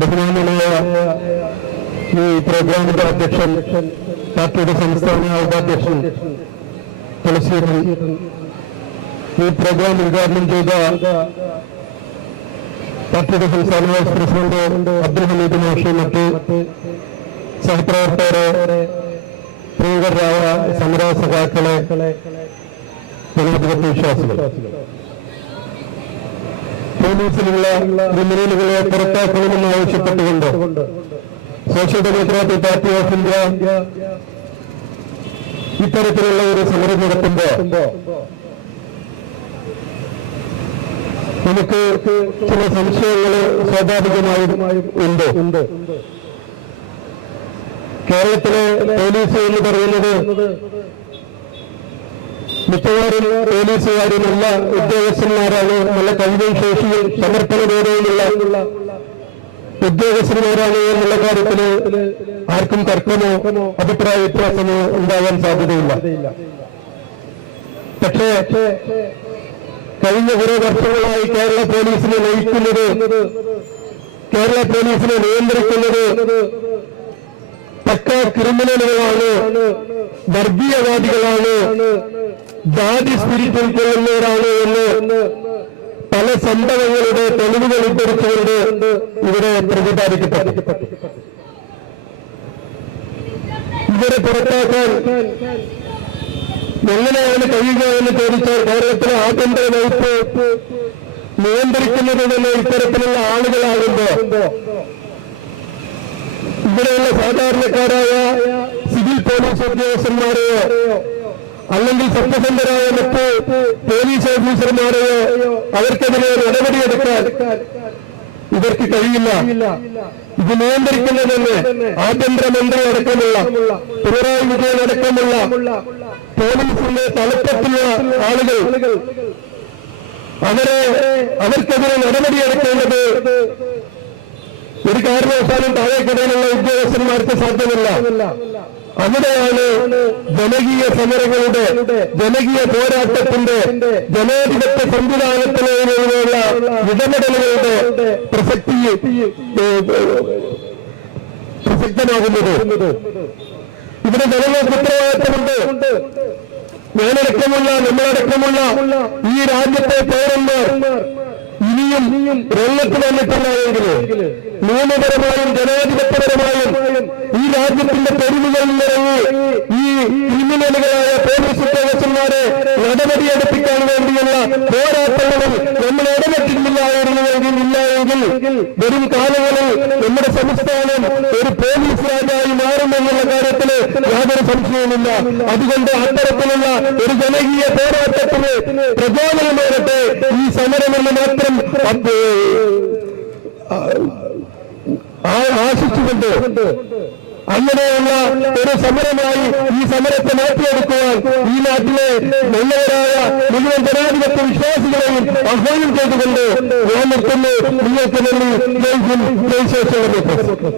ബഹുമാനമായ ഈ പ്രോഗ്രാമിന്റെ അധ്യക്ഷൻ പാർട്ടിയുടെ സംസ്ഥാന ഉപാധ്യക്ഷൻ തുളസീരൻ ഈ പ്രോഗ്രാം ഉദ്ഘാടനം ചെയ്ത പാർട്ടിയുടെ സംസ്ഥാന വൈസ് പ്രസിഡന്റ് അബ്ദുൽ ഹമീദ് മാഷി മറ്റ് സഹപ്രവർത്തകരെ പ്രിയകരായ സമര സഖാക്കളെ ജനാധിപത്യ വിശ്വാസികൾ പോലീസിലുള്ള ക്രിമിനലുകളെ പുറത്താക്കണമെന്ന് ആവശ്യപ്പെട്ടുകൊണ്ട് social democratic party of India ഇത്തരത്തിലുള്ള ഒരു സമരം നടത്തുമ്പോ നമുക്ക് ചില സംശയങ്ങൾ സ്വാഭാവികമായും ഉണ്ട്. കേരളത്തിലെ പോലീസ് എന്ന് പറയുന്നത് മിക്കവാറും പോലീസുകാരും എല്ലാ ഉദ്യോഗസ്ഥന്മാരാണ് നല്ല കഴിവും ശേഷിയും സമർപ്പണബോധവുമുള്ള ഉദ്യോഗസ്ഥന്മാരാണ് എന്നുള്ള കാര്യത്തിൽ ആർക്കും തർക്കമോ അഭിപ്രായ വ്യത്യാസമോ ഉണ്ടാകാൻ സാധ്യതയില്ല. പക്ഷേ കഴിഞ്ഞ കുറെ വർഷങ്ങളായി കേരള പോലീസിനെ നയിക്കുന്നത് കേരള പോലീസിനെ നിയന്ത്രിക്കുന്നത് പക്ക ക്രിമിനലുകളാണ് വർഗീയവാദികളാണ് ജാതി സ്പിരിറ്റ് ഉൾക്കൊള്ളുന്നവരാണ് എന്ന് പല സംഭവങ്ങളുടെ തെളിവുകൾ ഉദ്ധരിച്ചുകൊണ്ട് ഇവിടെ പ്രതിപാദിക്കപ്പെട്ടു. ഇവരെ പുറത്താക്കാൻ എങ്ങനെയാണ് കഴിയുക എന്ന് ചോദിച്ചാൽ കേരളത്തിലെ ആഭ്യന്തര വകുപ്പ് നിയന്ത്രിക്കുന്നത് തന്നെ ഇത്തരത്തിലുള്ള ആളുകളാകുമ്പോ ഇവിടെയുള്ള സാധാരണക്കാരായ സിവിൽ പോലീസ് ഉദ്യോഗസ്ഥന്മാരെയോ അല്ലെങ്കിൽ സത്യസന്ധരായ മറ്റ് പോലീസ് ഓഫീസർമാരെയോ അവർക്കെതിരെ നടപടിയെടുക്കാൻ ഇവർക്ക് കഴിയില്ല. ഇത് നിയന്ത്രിക്കുന്നതെന്ന് ആഭ്യന്തരമന്ത്രി അടക്കമുള്ള പിണറായി വിജയൻ അടക്കമുള്ള പോലീസിന്റെ തലപ്പത്തുള്ള ആളുകൾ അവരെ അവർക്കെതിരെ നടപടിയെടുക്കേണ്ടത് ഒരു കാരണവശാലും താഴേക്കിടയിലുള്ള ഉദ്യോഗസ്ഥന്മാർക്ക് സാധ്യമല്ല. അവിടെയാണ് ജനകീയ സമരങ്ങളുടെ ജനകീയ പോരാട്ടത്തിന്റെ ജനാധിപത്യ സംവിധാനത്തിനുള്ള ഇടപെടലുകളുടെ പ്രസക്തി പ്രസക്തമാകുന്നത്. ഇവിടെ ജനങ്ങൾക്ക് ഉത്തരവാദിത്തമുണ്ട് ഞാനടക്കമുള്ള നമ്മളടക്കമുള്ള ഈ രാജ്യത്തെ പൗരന്മാർ ഇനിയും രംഗത്ത് വന്നിട്ടില്ലായെങ്കിൽ നിയമപരമായും ജനാധിപത്യപരമായും ഈ രാജ്യത്തിന്റെ പെരുമകളിൽ ഇറങ്ങി ഈ ക്രിമിനലുകളായ പോലീസ് ഉദ്യോഗസ്ഥന്മാരെ നടപടിയെടുപ്പിക്കാൻ വേണ്ടിയുള്ള പോരാട്ടങ്ങളും എങ്കിൽ വരും കാലങ്ങളിൽ നമ്മുടെ സംസ്ഥാനം ഒരു പോലീസ് രാജായി മാറുമെന്നുള്ള കാര്യത്തിൽ യാതൊരു സംശയവുമില്ല. അതുകൊണ്ട് അത്തരത്തിലുള്ള ഒരു ജനകീയ പോരാട്ടത്തിന് പ്രചോദനമേറട്ടെ ഈ സമരമെന്ന് മാത്രം ആശിച്ചുകൊണ്ട് അങ്ങനെയുള്ള ഒരു സമരമായി ഈ സമരത്തെ മാറ്റിയെടുക്കുവാൻ ഈ നാട്ടിലെ നല്ലവരായ മുഴുവൻ ജനാധിപത്യ വിശ്വാസികളെയും ആഹ്വാനം ചെയ്തുകൊണ്ട് ഞാൻ നിർത്തുന്നു. നിങ്ങൾക്ക് നന്ദി. ജയ് ഹിന്ദ്. ജയ് ശേഷം